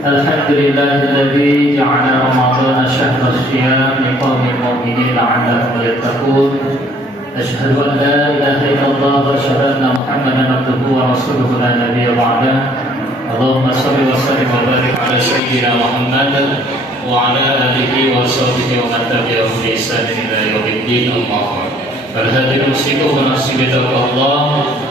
الحمد لله الذي جعل رمضان شهر الصيام لقوم المؤمنين لعلهم يتقون. أشهد أن لا إله إلا الله وأشهد أن محمدا عبده ورسوله لا نبي بعده. اللهم صل وسلم وبارك على سيدنا محمد وعلى آله وصحبه ومن تبعهم بإحسان إلى يوم الدين. أما بعد فالهادي الموسيقى ونفسي بتقوى الله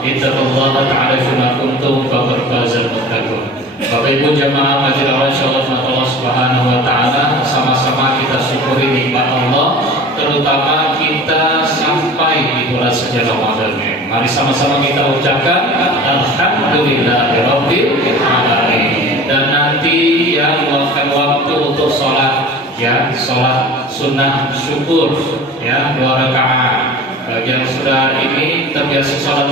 اتقوا الله تعالى فيما كنتم فقد فاز المتقون. Bapak Ibu jamaah majelis Allah Subhanahu wa taala, sama-sama kita syukuri nikmat Allah, terutama kita sampai di bulan suci Ramadan ini. Mari sama-sama kita ucapkan alhamdulillahirabbil alamin. Dan nanti ya luangkan waktu untuk sholat ya, sholat sunnah syukur ya, 2 rakaat. Bagi yang sudah ini terbiasa sholat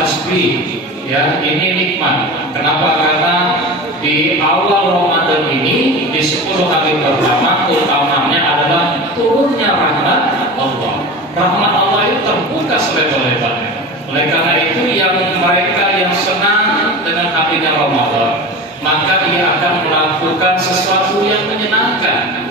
tasbih ya, ini nikmat. Kenapa? Karena di awal Ramadan ini, di 10 hari pertama, utamanya adalah turunnya rahmat Allah. Rahmat Allah itu terbuka selebar-lebarnya. Oleh karena itu, yang mereka yang senang dengan hadirnya Ramadan, maka dia akan melakukan sesuatu yang menyenangkan,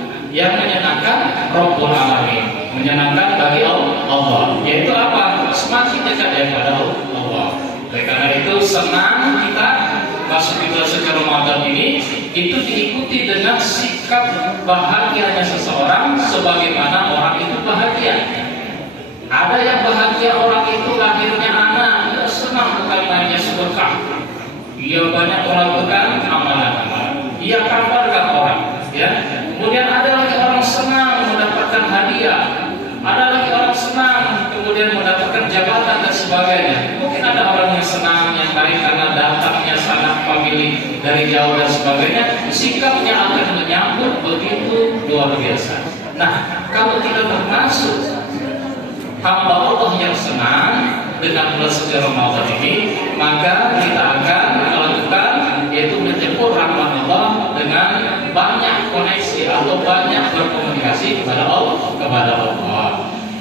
Rabbul Alamin, menyenangkan bagi Allah. Yaitu apa? Semakin dekat kepada Allah. Oleh karena itu, senang kita masuk di bulan suci Ramadan ini itu diikuti dengan sikap bahagianya seseorang sebagaimana orang itu bahagia. Ada yang bahagia orang itu lahirnya anak, dia senang bukan hanya sedekah. Ia banyak melakukan amalan-amalan. Ia kabarkan orang, ya. Kemudian ada lagi orang senang mendapatkan hadiah. Ada lagi orang senang kemudian mendapatkan jabatan dan sebagainya. Mungkin ada orang yang senang yang lain karena datangnya sanak famili dari jauh dan sebagainya. Sikapnya akan menyambut begitu luar biasa. Nah, kalau kita termasuk hamba Allah yang senang dengan bulan suci Ramadan ini, maka kita akan melakukan yaitu menjemput rahmat Allah dengan banyak koneksi atau banyak berkomunikasi kepada Allah.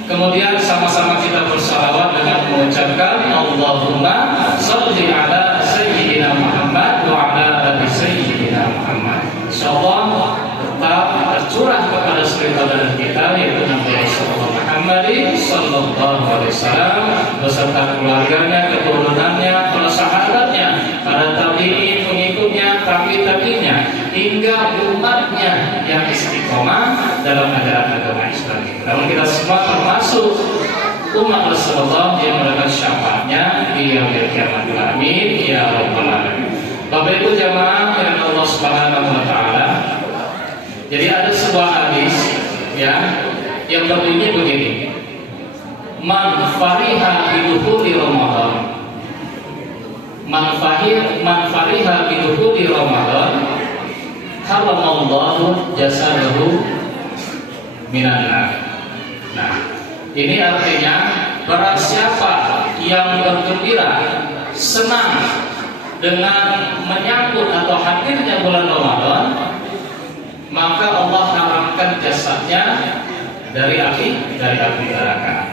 Kemudian sama-sama kita bersalawat dengan mengucapkan Allahumma sholli ala sayyidina Muhammad wa ala ali sayyidina Muhammad. Insyaallah tetap tercurah kepada saudara kita yaitu Nabi Muhammad sallallahu alaihi wasallam beserta keluarganya, keturunannya, para sahabatnya, para tabi'in, pengikutnya, tabi'inya, hingga umatnya yang istiqomah dalam ajaran agama Islam. Namun kita semua termasuk umat Rasulullah yang mendapat syafaatnya di yaumil kiamat. Amin ya rabbal alamin. Bapak Ibu jamaah yang Allah Subhanahu wa taala. Jadi ada sebuah hadis ya yang berbunyi begini. Man fariha bidukhuli Ramadan. Man fariha bidukhuli Ramadan haramallahu jasadahu minan nar. Nah, ini artinya barang siapa yang bergembira, senang dengan menyambut atau hadirnya bulan Ramadan, maka Allah haramkan jasadnya dari api neraka.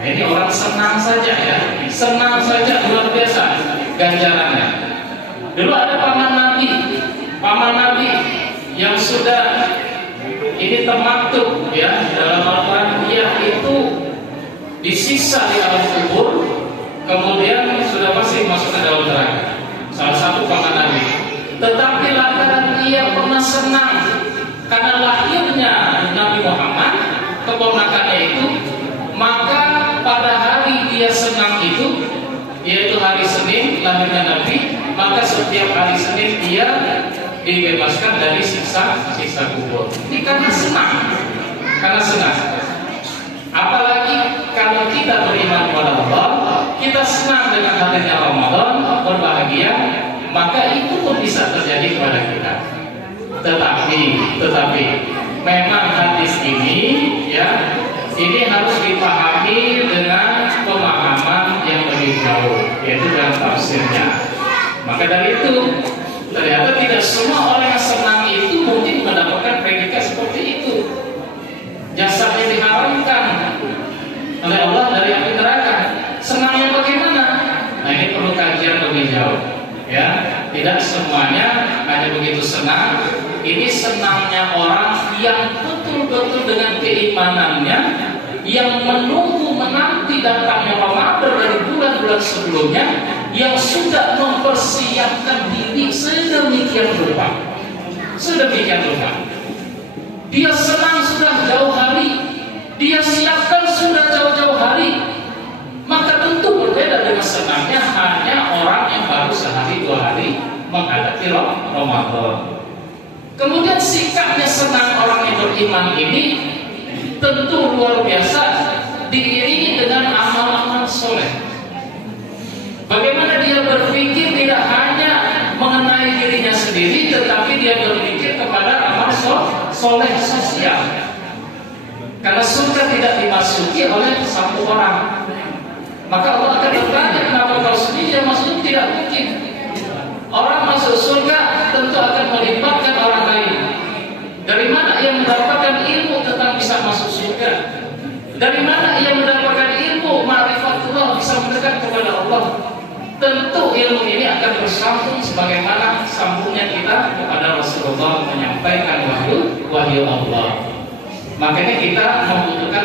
Nah, ini orang senang saja ya, senang saja luar biasa ganjarannya. Dulu ada paman Nabi yang sudah ini termaktub ya dalam Al-Quran, dia itu disiksa di alam kubur, kemudian sudah pasti masuk ke dalam neraka. Salah satu paman Nabi. Tetapi lantaran dia pernah senang karena lahirnya Nabi Muhammad, keponakannya itu, maka pada hari dia senang itu, yaitu hari Senin lahirnya Nabi, maka setiap hari Senin dia dibebaskan dari siksa kubur. Ini karena senang. Apalagi kalau kita beriman kepada Allah, kita senang dengan hadirnya Ramadan, berbahagia, maka itu pun bisa terjadi kepada kita. Tetapi memang hadis ini ya, ini harus dipahami dengan pemahaman yang lebih jauh, yaitu dalam tafsirnya. Maka dari itu ternyata tidak semua orang yang senang itu mungkin mendapatkan predikat seperti itu. Jasadnya diharamkan oleh Allah dari api neraka. Senangnya bagaimana? Nah, ini perlu kajian lebih jauh. ya. Tidak semuanya hanya begitu senang. Ini senangnya orang yang betul-betul dengan keimanannya, yang menanti datangnya Ramadan dari bulan-bulan sebelumnya, yang sudah mempersiapkan diri sedemikian rupa. Dia senang sudah jauh hari, dia siapkan sudah jauh-jauh hari. Maka tentu berbeda dengan senangnya hanya orang yang baru sehari dua hari menghadapi Ramadan. Kemudian sikapnya senang orang yang beriman ini tentu luar biasa, diiringi dengan amal-amal soleh. Bagaimana dia berpikir tidak hanya mengenai dirinya sendiri, tetapi dia berpikir kepada amal soleh sosial. Karena surga tidak dimasuki oleh satu orang, maka Allah akan bertanya, kenapa kau sendiri yang masuk? Tidak mungkin. Orang masuk surga tentu akan melibatkan orang lain. Dari mana ia mendapatkan ilmu tentang bisa masuk surga? Dari mana ia mendapatkan ilmu ma'rifatullah, bisa mendekat kepada Allah? Tentu ilmu ini akan bersambung sebagaimana sambungnya kita kepada Rasulullah menyampaikan wahyu Allah. Makanya kita membutuhkan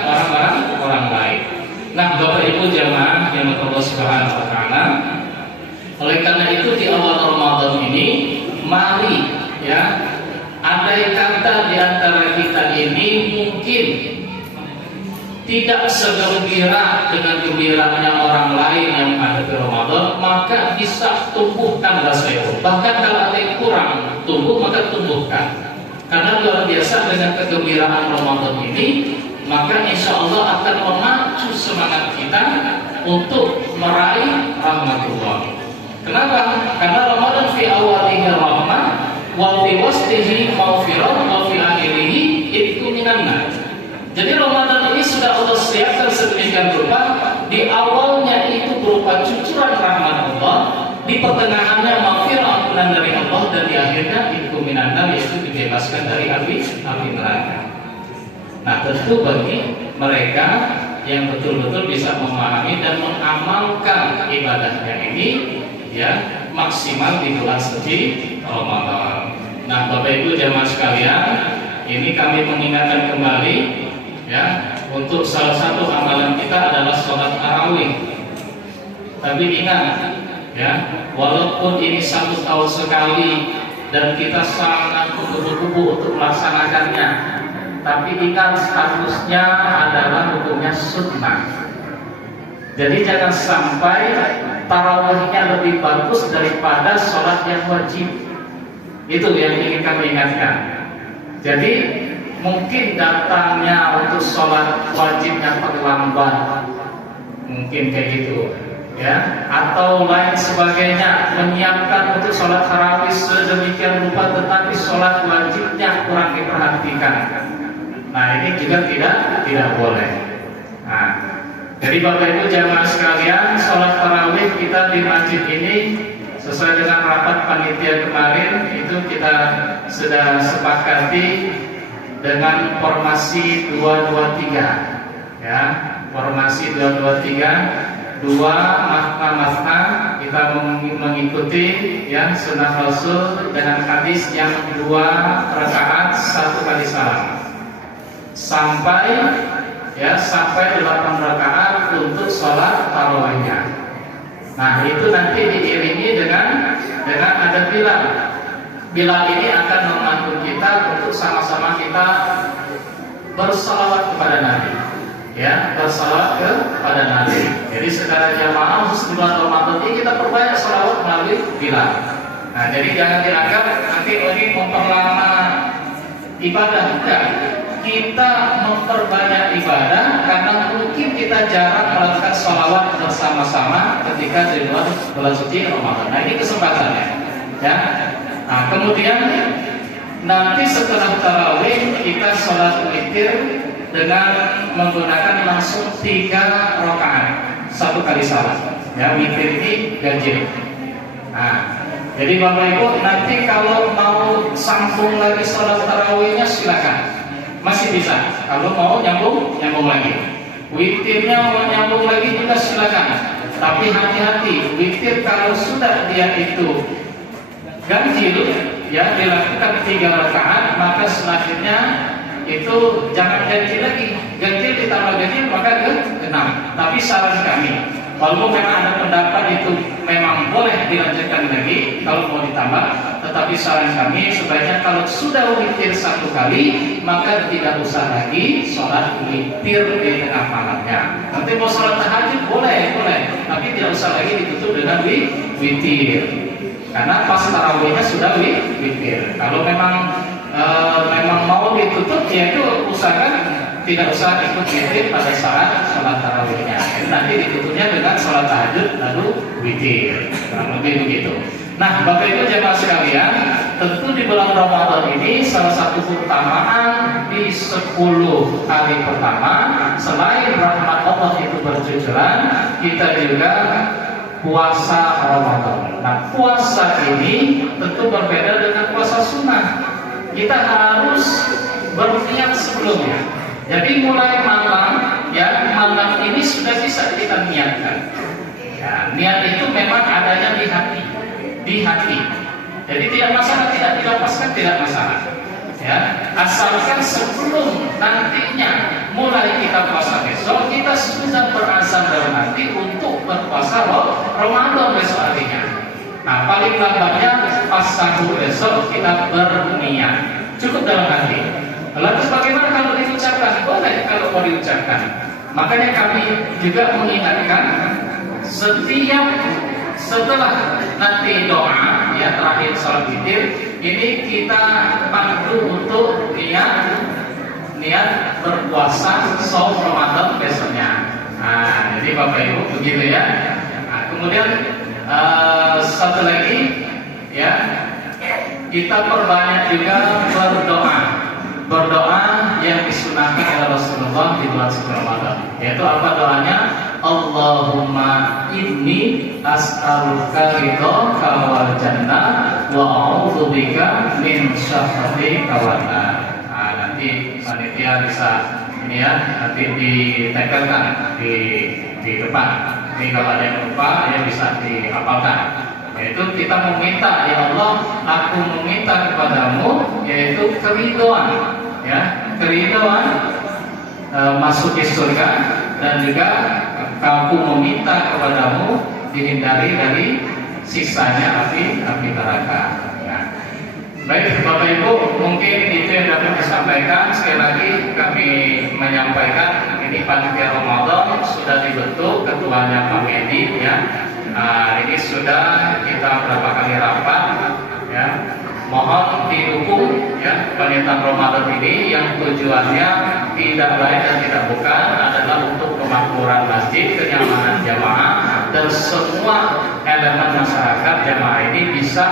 orang lain. Nah, Bapak Ibu jamaah yang Allah Subhanahu wa taala, oleh karena itu di awal Ramadan ini mari ya, andai kata di antara kita ini mungkin tidak segembira dengan gembiranya orang lain yang ada di Ramadan, maka bisa tumbuhkan rasa itu. Bahkan kalau ada yang kurang tumbuh, maka tumbuhkan. Karena luar biasa dengan kegembiraan Ramadan ini, maka insya Allah akan memacu semangat kita untuk meraih rahmatullah. Kenapa? Karena Ramadan fi awalihi rahmah, wa fi waslihi maghfirah, wa fi akhirihi itqu minan nar. Jadi Ramadan ini sudah Allah siapkan sedemikian rupa. Di awalnya itu berupa cucuran rahmat Allah, di pertengahannya maghfirah dari Allah, dan di akhirnya itqu minan nar, yaitu dibebaskan dari api neraka. Nah, tentu bagi mereka yang betul-betul bisa memahami dan mengamalkan ibadahnya ini ya maksimal di bulan suci Ramadan. Nah, Bapak Ibu jamaah sekalian, ini kami mengingatkan kembali ya, untuk salah satu amalan kita adalah sholat tarawih. Tapi ingat ya, walaupun ini 1 tahun sekali dan kita sangat kubu-kubu untuk melaksanakannya, tapi ingat statusnya adalah hukumnya sunnah. Jadi jangan sampai tarawihnya lebih bagus daripada sholat yang wajib. Itu yang ingin kami ingatkan. Jadi mungkin datangnya untuk sholat wajibnya terlambat, mungkin kayak gitu ya, atau lain sebagainya, menyiapkan untuk sholat tarawih sedemikian rupa tetapi sholat wajibnya kurang diperhatikan. Nah, ini juga tidak boleh. Nah, jadi Bapak Ibu jamaah sekalian, sholat tarawih kita di masjid ini sesuai dengan rapat panitia kemarin itu kita sudah sepakati dengan formasi 223 ya, formasi 223, 2 makna kita mengikuti ya sunnah Rasul dengan hadis yang 2 rakaat 1 kali salam sampai 8 rakaat untuk sholat tarawihnya. Nah, itu nanti diiringi dengan ada Bilal. Bilal ini akan membantu kita untuk sama-sama kita bersalawat kepada Nabi. Ya, bersalawat kepada Nabi. Jadi secara jamaah di bulan Ramadan ini kita perbanyak salawat melalui Bilal. Nah, jadi jangan dianggap nanti ini memperlama ibadah, enggak. Kita memperbanyak ibadah karena mungkin kita jarang melakukan sholawat bersama-sama ketika di bulan suci Ramadan. Nah, ini kesempatannya ya. Nah, kemudian nanti setelah tarawih kita sholat witir dengan menggunakan langsung 3 rakaat 1 kali salam ya, witir ini ganjil. Nah, jadi Bapak Ibu nanti kalau mau sambung lagi sholat tarawihnya silakan, masih bisa. Kalau mau nyambung lagi, witirnya mau nyambung lagi juga silakan. Tapi hati-hati, witir kalau sudah dia itu ganjil, ya dilakukan 3 rakaat, maka selanjutnya itu jangan ganjil lagi. Ganjil ditambah ganjil maka ke-6. Tapi saran kami, walaupun memang ada pendapat itu memang boleh dilanjutkan lagi kalau mau ditambah, tetapi saran kami sebaiknya kalau sudah witir 1 kali maka tidak usah lagi sholat witir di tengah malamnya. Nanti mau sholat tahajud boleh, tapi tidak usah lagi ditutup dengan witir, karena pas tarawihnya sudah witir. Kalau memang mau ditutup, ya itu usahakan tidak usah ikut witir pada saat sholat tarawihnya. Nanti ditutupnya dengan sholat tahajud lalu witir, kurang lebih begitu. Nah, Bapak Ibu jemaah sekalian, tentu di bulan Ramadan ini salah satu keutamaan di 10 hari pertama, selain rahmat Allah itu bercucuran, kita juga puasa Ramadan. Nah, puasa ini tentu berbeda dengan puasa sunnah. Kita harus berniat sebelumnya. Jadi mulai malam ini sudah bisa kita niatkan. Ya, niat itu memang adanya di hati. Jadi tidak masalah, tidak dilepaskan, tidak masalah. Ya, asalkan sebelum nantinya mulai kita puasa besok, kita sudah berazam dalam hati untuk berpuasa Ramadan besok harinya. Nah, paling lambatnya pas sahur besok kita berniat, cukup dalam hati. Lalu bagaimana kalau diucapkan? Boleh kalau mau diucapkan. Makanya kami juga mengingatkan setelah nanti doa ya terakhir salat witir ini kita pandu untuk niat berpuasa saum Ramadan besoknya. Nah, jadi Bapak Ibu begitu ya. Nah, kemudian satu lagi ya, kita perbanyak juga berdoa yang disunahkan oleh Rasulullah di bulan suci Ramadan. Yaitu apa doanya? Allahumma inni as'aluka ridhaka wal jannah wa a'udzubika min syakhatika wan nar. Nah, nanti panitia bisa ini ya, nanti ditempelkan di depan. Jadi kalau ada yang lupa ya bisa dihafalkan. Yaitu kita meminta, ya Allah, aku meminta kepadamu yaitu keridhaan, ya, keridhaan masuk ke surga, dan juga aku meminta kepadamu dihindari dari siksanya api neraka. Ya. Baik Bapak Ibu, mungkin itu yang dapat disampaikan. Sekali lagi kami menyampaikan ini panitia Ramadan sudah dibentuk, ketuanya Pak Edi ya. Nah, ini sudah kita berapa kali rapat ya. Mohon didukung ya panitia Ramadan ini yang tujuannya tidak lain dan tidak bukan adalah untuk kemakmuran masjid, kenyamanan jamaah, dan semua elemen masyarakat jamaah ini bisa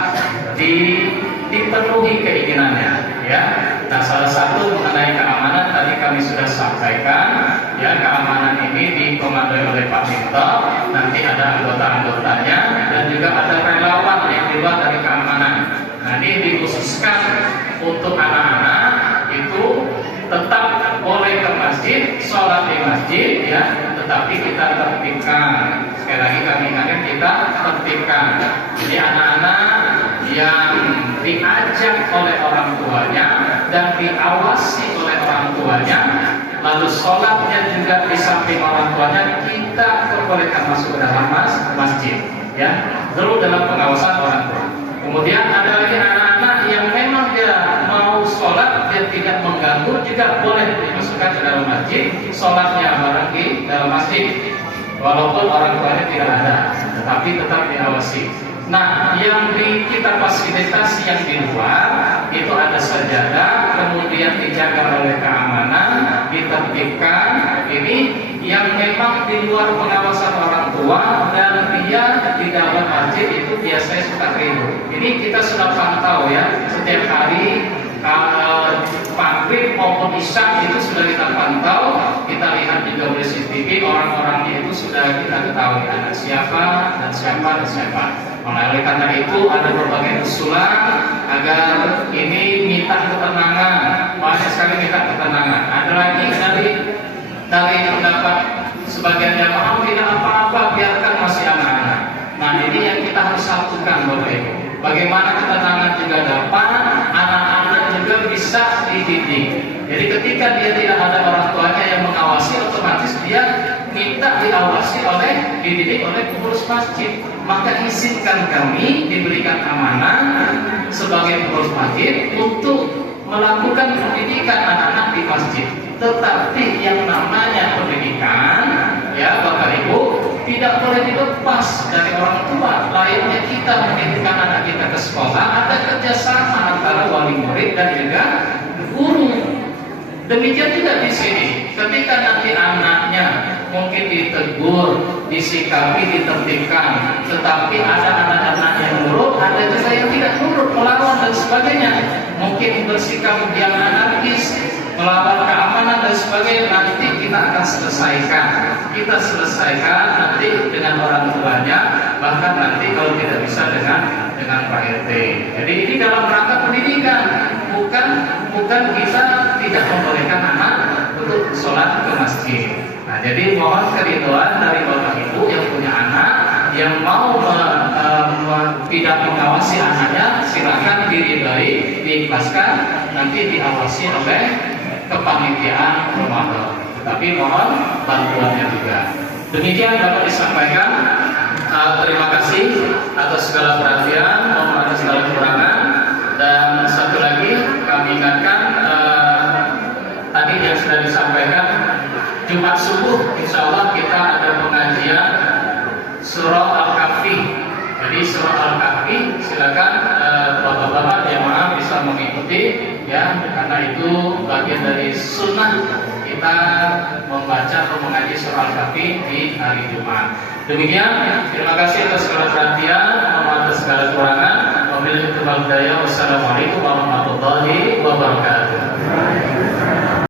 dipenuhi keinginannya ya. Nah, salah satu mengenai keamanan tadi kami sudah sampaikan ya, keamanan ini dikomandoi oleh Pak Minto, nanti ada anggota-anggotanya dan juga ada relawan yang di luar dari keamanan. Nah, ini dikhususkan untuk anak-anak itu tetap boleh ke masjid, sholat di masjid ya, tetapi kita tertibkan. Sekali lagi kami ingatkan, kita tertibkan. Jadi anak-anak yang diajak oleh orang tuanya dan diawasi oleh orang tuanya, lalu sholatnya juga di samping orang tuanya, kita perbolehkan masuk ke dalam masjid ya, dulu dalam pengawasan orang tua. Kemudian ada lagi anak-anak yang memang dia mau sholat, dia tidak mengganggu, juga boleh dimasukkan ke dalam masjid, sholatnya bareng di dalam masjid, walaupun orang tuanya tidak ada, tetapi tetap diawasi. Nah, yang kita fasilitasi yang di luar itu ada sajadah, kemudian dijaga oleh keamanan, ditertibkan. Ini yang memang di luar pengawasan orang tua dan dia di dalam masjid itu biasanya suka ribut. Ini kita sudah pantau ya, setiap hari maghrib maupun isya itu sudah kita pantau, kita lihat juga oleh CCTV, orang-orangnya itu sudah kita ketahui ada siapa dan siapa. Oleh karena itu ada berbagai usulan agar ini minta ketenangan, banyak sekali minta ketenangan. Ada lagi dari pendapat sebagian jamaah, tidak apa-apa, biarkan masih persatukan Bapak Ibu. Bagaimana ketenangan juga dapat, anak-anak juga bisa dididik. Jadi ketika dia tidak ada orang tuanya yang mengawasi, otomatis dia minta diawasi oleh, dididik oleh pengurus masjid. Maka izinkan kami diberikan amanah sebagai pengurus masjid untuk melakukan pendidikan anak-anak di masjid. Tetapi yang namanya pendidikan, ya Bapak Ibu, tidak boleh dilepas dari orang tua. Layaknya kita mendidikan anak kita ke sekolah, ada kerjasama antara wali murid dan juga guru. Demikian juga di sini. Ketika nanti anaknya mungkin ditegur, disikapi, ditertibkan, tetapi ada anak-anak yang nurut, ada juga yang tidak nurut, melawan dan sebagainya. Mungkin bersikap yang anarkis, melawan keamanan dan sebagainya. Nanti kita akan selesaikan. Kita selesaikan nanti dengan orang tuanya, bahkan nanti kalau tidak bisa dengan Pak RT. Jadi ini dalam rangka pendidikan, bukan kita tidak membolehkan anak untuk sholat ke masjid. Nah, jadi mohon keriduan dari Bapak Ibu yang punya anak, yang mau tidak mengawasi anaknya, silakan diridhoi, diikhlaskan, nanti diawasi oleh kepanitiaan Ramadan. Tapi mohon bantuannya juga. Demikian dapat disampaikan. Terima kasih atas segala perhatian, mohon atas segala kekurangan. Dan satu lagi kami ingatkan, tadi yang sudah disampaikan, Jumat subuh insya Allah kita ada pengajian surah Al-Kahfi. Jadi surah Al-Kahfi silakan bapak-bapak jemaah bisa mengikuti, ya, karena itu bagian dari sunnah kita membaca atau mengaji surah Al-Kahfi di hari Jumat. Demikian, terima kasih atas segala perhatian, atas segala kekurangan. Wabillahi taufiq wal hidayah. Wassalamualaikum warahmatullahi wabarakatuh.